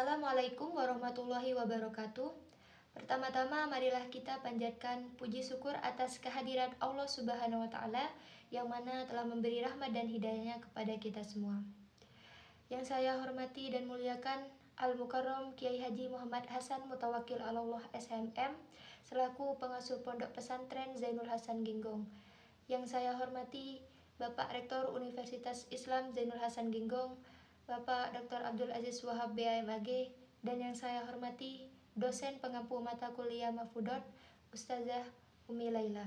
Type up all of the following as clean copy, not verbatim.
Assalamualaikum warahmatullahi wabarakatuh. Pertama-tama marilah kita panjatkan puji syukur atas kehadiran Allah Subhanahu wa taala yang mana telah memberi rahmat dan hidayahnya kepada kita semua. Yang saya hormati dan muliakan Al-Mukarram Kiai Haji Muhammad Hasan Mutawakil Allah SMM selaku pengasuh Pondok Pesantren Zainul Hasan Genggong. Yang saya hormati Bapak Rektor Universitas Islam Zainul Hasan Genggong, Bapak Dr. Abdul Aziz Wahab BAMAG, dan yang saya hormati dosen pengampu mata kuliah Mafudot, Ustazah Umi Laila.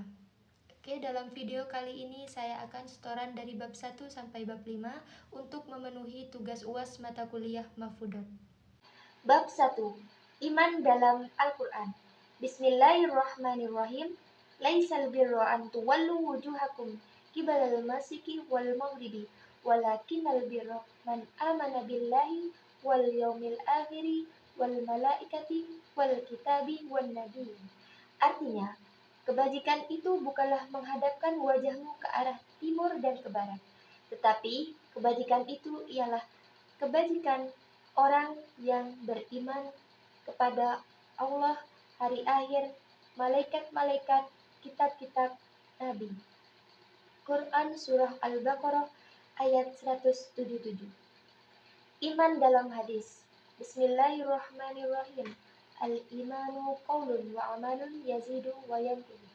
Oke, dalam video kali ini saya akan setoran dari bab 1 sampai bab 5 untuk memenuhi tugas UAS mata kuliah Mafudot. Bab 1. Iman dalam Al-Quran. Bismillahirrahmanirrahim. Laisal birra an tuwallu wujuhakum qibalal masyriqi wal maghribi walakinnal birra man amana billahi wal yaumil akhiri wal malaikati wal kitabi wan nabiyyin. Artinya, kebajikan itu bukanlah menghadapkan wajahmu ke arah timur dan ke barat, tetapi kebajikan itu ialah kebajikan orang yang beriman kepada Allah, hari akhir, malaikat-malaikat, kitab-kitab Nabi. Quran Surah Al-Baqarah ayat 177. Iman dalam hadis. Bismillahirrahmanirrahim. Al-imanu qaulun wa amalun yazidu wa yanqusu.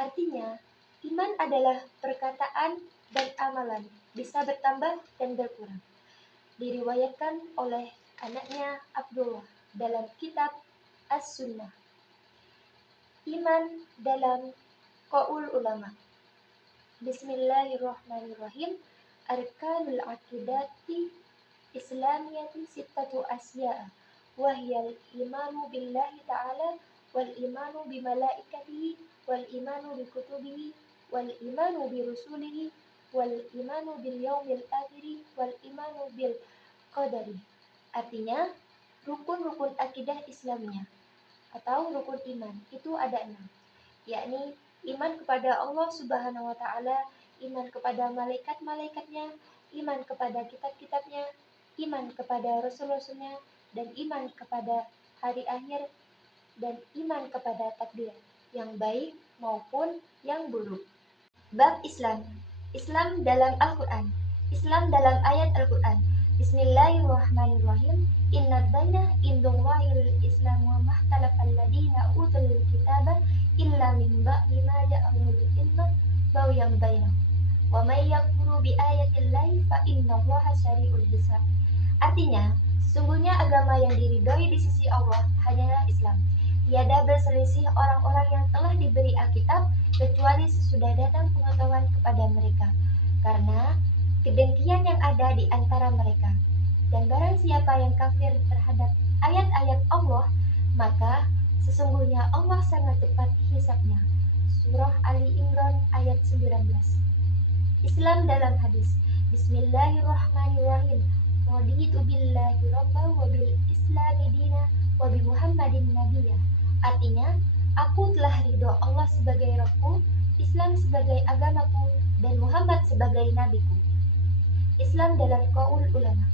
Artinya, iman adalah perkataan dan amalan, bisa bertambah dan berkurang. Diriwayatkan oleh anaknya Abdullah dalam kitab As-Sunnah. Iman dalam qaul ulama. Bismillahirrahmanirrahim. Arkanul aqidati islamiyati sittatu asya'a wa hiyal imanu billahi ta'ala wal imanu bi malaikatihi wal imanu bi kutubihi wal imanu bi rusulihi wal imanu bil yaumil akhiri wal imanu bil qadari. Artinya, rukun-rukun akidah Islamiyah atau rukun iman itu ada 6, yakni iman kepada Allah Subhanahu wa taala, iman kepada malaikat-malaikatnya, iman kepada kitab-kitabnya, iman kepada rasul-rasulnya, dan iman kepada hari akhir, dan iman kepada takdir yang baik maupun yang buruk. Bab Islam. Islam dalam Al-Quran. Islam dalam ayat Al-Quran. Bismillahirrahmanirrahim. Inna dzaina indallahil Islam wa mahtalafal ladina utul kitaba illa min ba'di ma ja'ahumul ilmu baghyan bainahum. Wa may yakfuru bi ayatillahi fa innallaha syari'ul hisab. Artinya, sesungguhnya agama yang diridhoi di sisi Allah hanyalah Islam. Tiada berselisih orang-orang yang telah diberi Alkitab kecuali sesudah datang pengetahuan kepada mereka, karena kedengkian yang ada di antara mereka. Dan barang siapa yang kafir terhadap ayat-ayat Allah, maka sesungguhnya Allah sangat cepat hisabnya. Surah Ali Imran ayat 19. Islam dalam hadis. Bismillahirrahmanirrahim. Raditu billahi rabban wa bil islami dina wa bi Muhammadin nabiyya. Artinya, aku telah ridho Allah sebagai Rabbku, Islam sebagai agamaku, dan Muhammad sebagai nabiku. Islam dalam qaul ulama.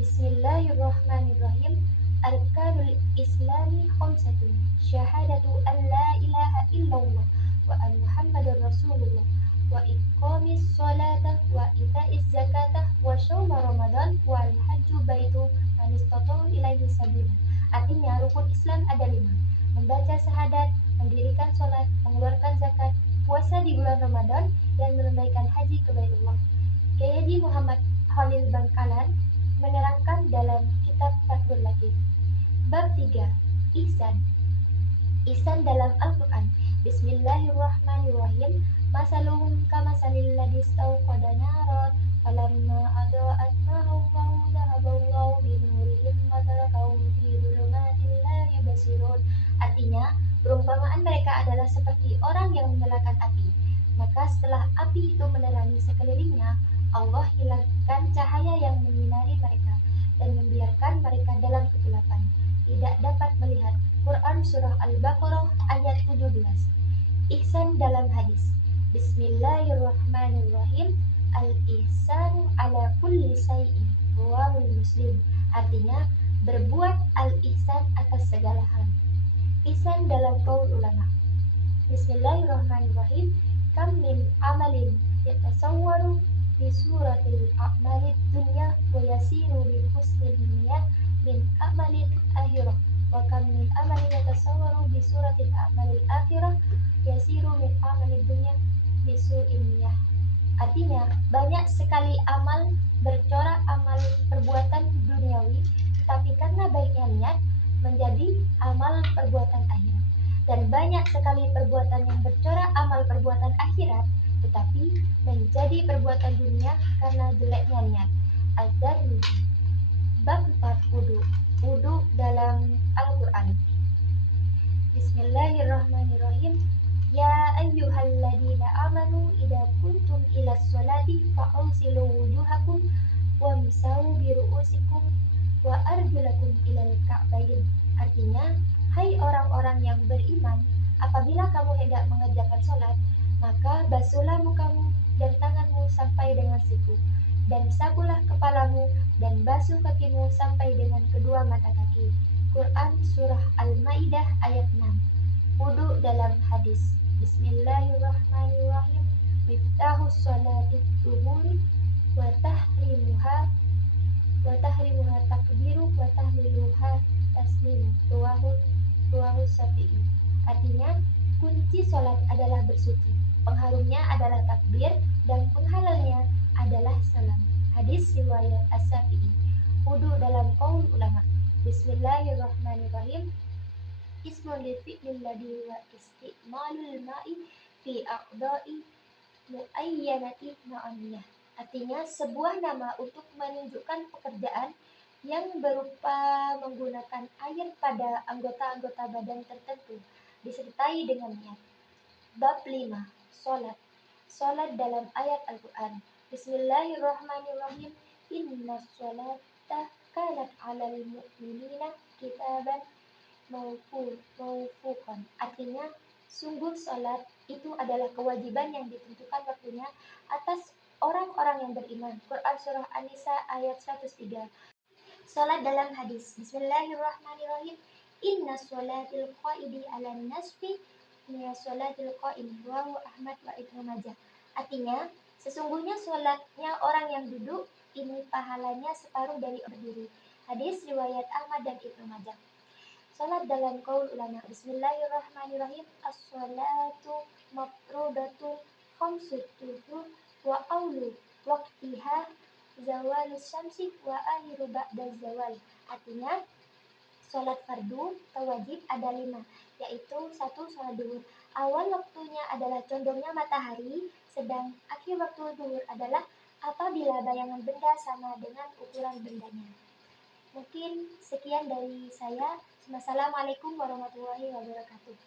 Bismillahirrahmanirrahim. Arkanul islami khamsatun. Syahadatu an la ilaha illallah wa an Muhammadar Rasulullah wa iqamis salata wa itaiz zakata wa shauma ramadan wal hajju baitu man istata'u ilaihi sabila. Artinya, rukun Islam ada 5. Membaca syahadat, mendirikan sholat, mengeluarkan zakat, puasa di bulan Ramadan, dan menunaikan haji ke Baitullah. Kiai Haji Muhammad Khalil Bangkalan menerangkan dalam kitab Fathul Latif. Bab 3. Ihsan. Ihsan dalam Al-Quran. Bismillahirrahmanirrahim. Masaluhum kamasalil ladzi istauqada naran falamma adaa'at ma hawlahu dhahaballahu binurihim wa tarakahum fi dhulumatin la yubsirun. Artinya, perumpamaan mereka adalah seperti orang yang menyalakan api. Maka setelah api itu menerangi sekelilingnya, Allah hilangkan cahaya yang menyinari mereka dan membiarkan mereka dalam kegelapan, tidak dapat melihat. Quran Surah Al-Baqarah ayat 17. Ihsan dalam hadis. Bismillahirrahmanirrahim. Al-ihsanu ala kulli syai'in. Rawahul Muslim. Artinya, berbuat al-ihsan atas segala hal. Ihsan dalam qaul ulama. Bismillahirrahmanirrahim. Kam min amalin yatasawwaru bi suratil a'malid dunya wa yasiru bi husnil niyyah min amalil akhirah. Wa kam min amalin yatasawwaru bi suratil a'malil akhirah yasiru min amalid dunya bi su'in niyyah. Artinya, banyak sekali amal bercorak amal perbuatan duniawi, tetapi karena baiknya niat menjadi amal perbuatan akhirat. Dan banyak sekali perbuatan yang bercorak amal perbuatan akhirat, tetapi menjadi perbuatan dunia karena jeleknya niat. Az-Zarnuji. Bab 4 wudu. Wudu dalam Al-Quran. Bismillahirrahmanirrahim. Ya ayyuhalladzina amanu idza kuntum ilas sholati fa'usilu wujuhakum wa misau bi ru'usikum wa arjulakum ilal ka'bayn. Artinya, hai orang-orang yang beriman, apabila kamu hendak mengerjakan sholat, maka basuhlah mukamu dan tanganmu sampai dengan siku, dan sabulah kepalamu dan basuh kakimu sampai dengan kedua mata kaki. Quran Surah Al-Maidah ayat 6. Wudu dalam hadis. Bismillahirrahmanirrahim. Miftahus sholati tuhuri wa tahrimuha takbiru wa tahliluha taslimu. Ruwahu Syafi'i. Artinya, kunci sholat adalah bersuci, pengharumnya adalah takbir, dan penghalalnya adalah salam. Hadis riwayat As-Syafi'i. Wudu dalam qaul ulama. Bismillahirrahmanirrahim. Ismun li fi'lil ladhi wa isti'malul ma'i fi a'dha'i muayyanati ma'aniyah. Artinya sebuah nama untuk menunjukkan pekerjaan yang berupa menggunakan air pada anggota-anggota badan tertentu disertai dengan niat. Bab 5. Salat. Salat dalam ayat Al-Quran. Bismillahirrahmanirrahim. Inna sholata kanat 'alal mu'minina kitaban maufuqan. Artinya, sungguh salat itu adalah kewajiban yang ditentukan waktunya atas orang-orang yang beriman. Quran Surah An-Nisa ayat 103. Salat dalam hadis. Bismillahirrahmanirrahim. Inna sholatil qaidi ala nasfi miya sholatil qaim. Rawahu Ahmad wa Ibnu Majah. Artinya, sesungguhnya sholatnya orang yang duduk ini pahalanya separuh dari berdiri. Hadis riwayat Ahmad dan Ibnu Majah. Salat dalam qaul ulama. Bismillahirrahmanirrahim. As-sholatu mafrudatun khamsutuhu wa awlu waqtiha zawalus syamsi wa akhiru ba'da zawal. Artinya, salat fardu atau wajib ada 5, yaitu 1. Salat duhur. Awal waktunya adalah condongnya matahari, sedang akhir waktu duhur adalah apabila bayangan benda sama dengan ukuran bendanya. Mungkin sekian dari saya. Wassalamualaikum warahmatullahi wabarakatuh.